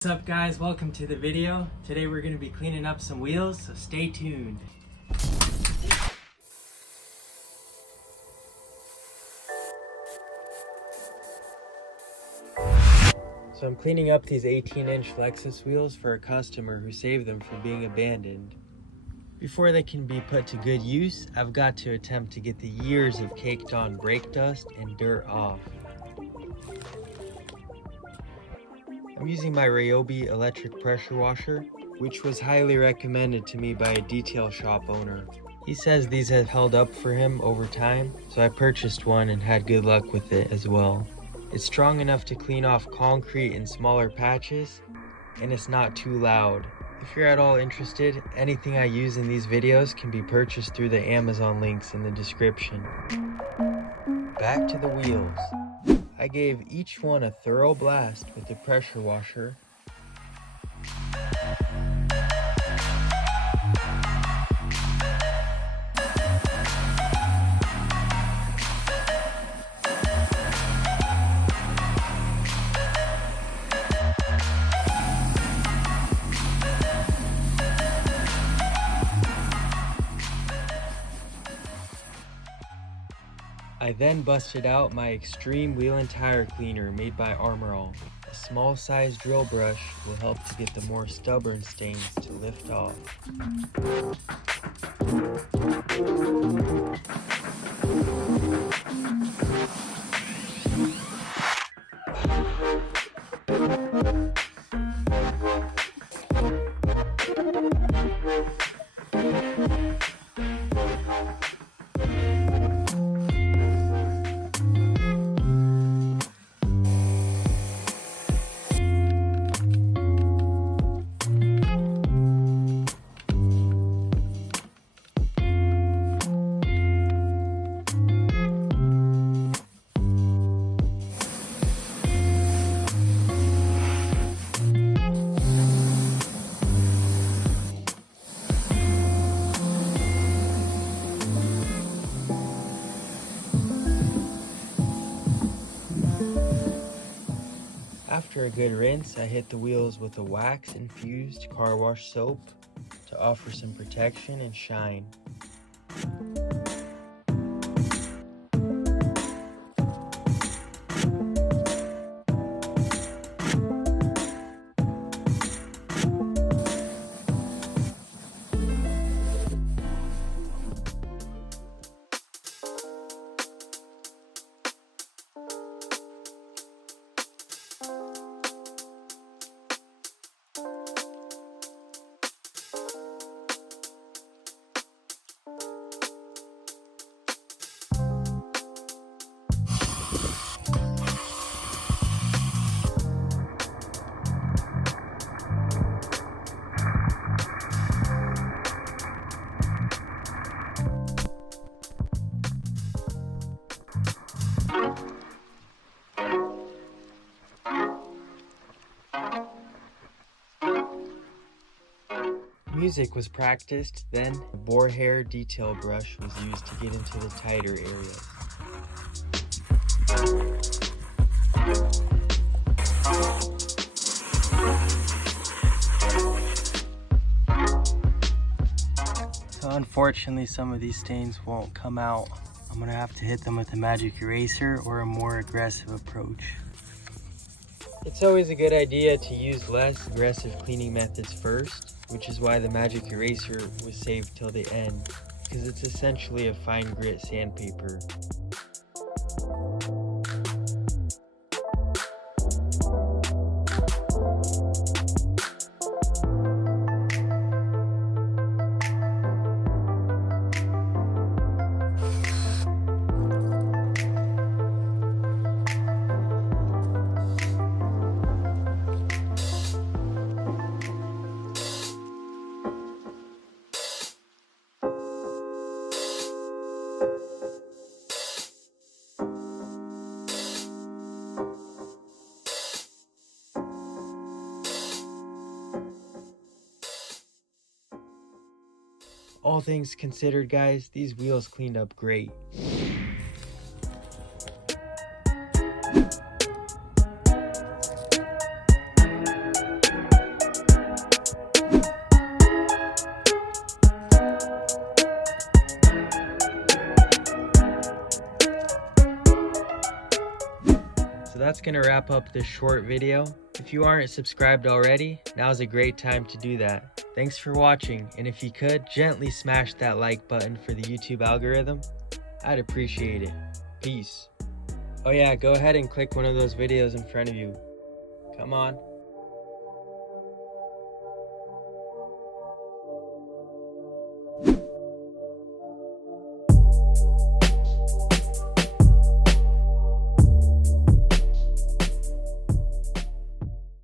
What's up guys, welcome to the video. Today we're going to be cleaning up some wheels, so stay tuned. So I'm cleaning up these 18-inch Lexus wheels for a customer who saved them from being abandoned. Before they can be put to good use, I've got to attempt to get the years of caked on brake dust and dirt off. I'm using my RYOBI Electric Pressure Washer, which was highly recommended to me by a detail shop owner. He says these have held up for him over time, so I purchased one and had good luck with it as well. It's strong enough to clean off concrete in smaller patches, and it's not too loud. If you're at all interested, anything I use in these videos can be purchased through the Amazon links in the description. Back to the wheels. I gave each one a thorough blast with the pressure washer. I then busted out my extreme wheel and tire cleaner made by Armorall. A small size drill brush will help to get the more stubborn stains to lift off. After a good rinse, I hit the wheels with a wax-infused car wash soap to offer some protection and shine. Music was practiced, then a boar hair detail brush was used to get into the tighter areas. So unfortunately some of these stains won't come out. I'm gonna have to hit them with a magic eraser or a more aggressive approach. It's always a good idea to use less aggressive cleaning methods first, which is why the magic eraser was saved till the end, because it's essentially a fine grit sandpaper. All things considered, guys, these wheels cleaned up great. So that's gonna wrap up this short video. If you aren't subscribed already, now's a great time to do that. Thanks for watching, and if you could, gently smash that like button for the YouTube algorithm. I'd appreciate it. Peace. Oh yeah, go ahead and click one of those videos in front of you. Come on.